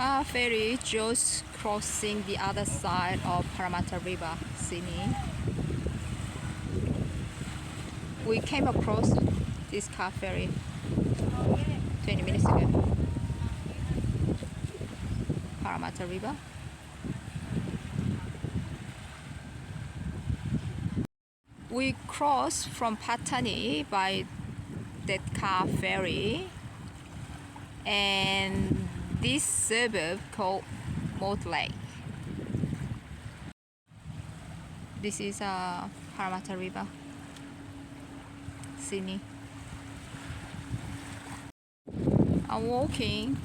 car ferry just crossing the other side of Parramatta River, Sydney. We came across this car ferry 20 minutes ago. Parramatta River. We crossed from Putney by that car ferry, and this suburb called Mortlake. This is Parramatta River, Sydney. I'm walking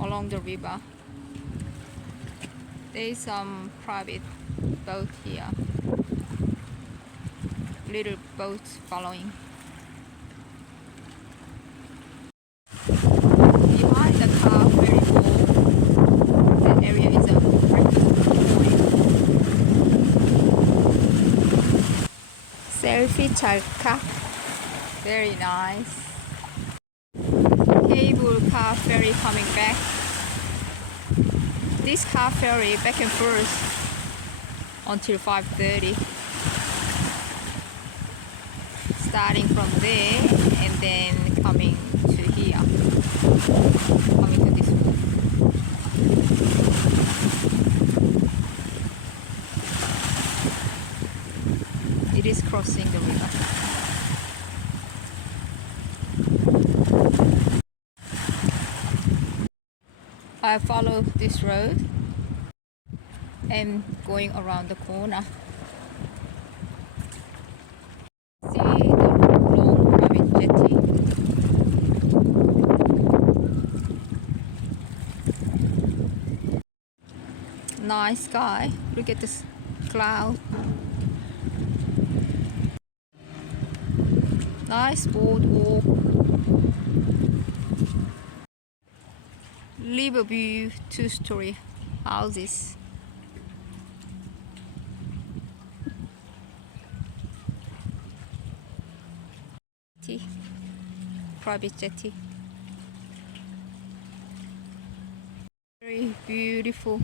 along the river. There is some private boat here. Little boats following. Behind the car ferry boat, that area is a breakfast point. Selfie 찰칵. Very nice. Cable car ferry coming back. This car ferry back and forth until 5:30. Starting from there and then coming to here, coming to this one. It is crossing the river. I follow this road and going around the corner. Nice sky. Look at this cloud. Nice boardwalk. Riverview 2-story houses. Private jetty. Very beautiful.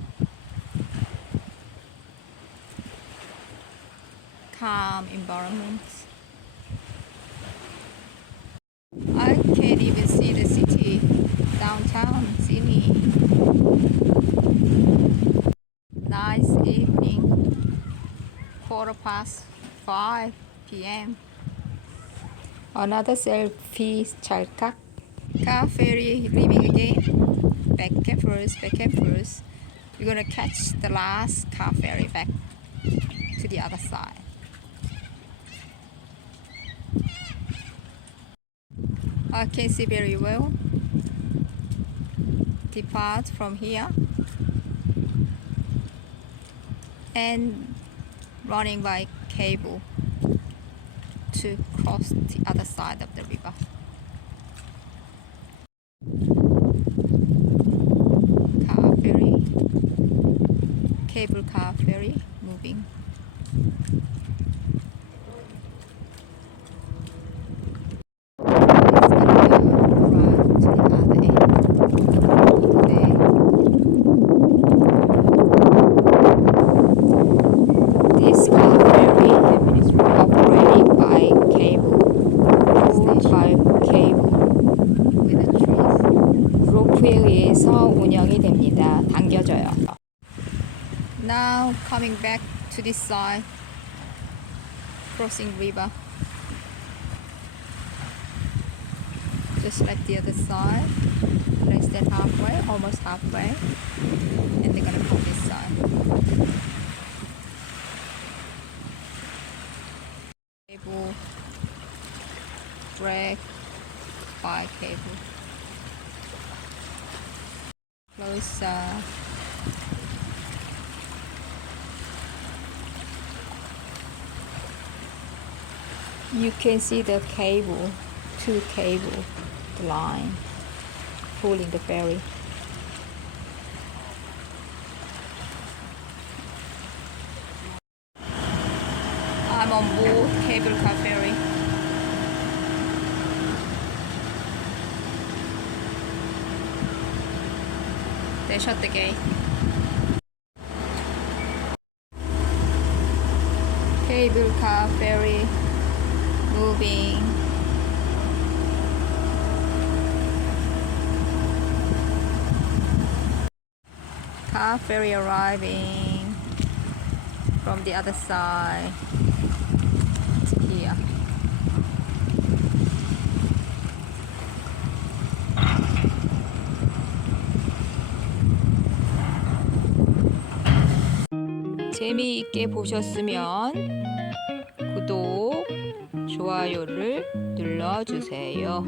Calm environment. I can't even see the city, downtown Sydney. Nice evening, 5:15 p.m. Another selfie 찰칵. Car ferry leaving again. Back and forth, back and forth. We're gonna catch the last car ferry back to the other side. I can see very well. Depart from here and running by cable to cross the other side of the river. Car ferry, cable car ferry moving. 로프웨이에서 운영이 됩니다. 당겨져요. Now coming back to this side, crossing river. Just like the other side, less than halfway, almost halfway, and they're gonna come this side. Cable, drag by cable. Closer. You can see the cable, two cable, the line pulling the ferry. I'm on board cable car ferry. They shut the gate. Cable car ferry moving. Car ferry arriving from the other side. It's here. 재미있게 보셨으면 구독, 좋아요를 눌러주세요.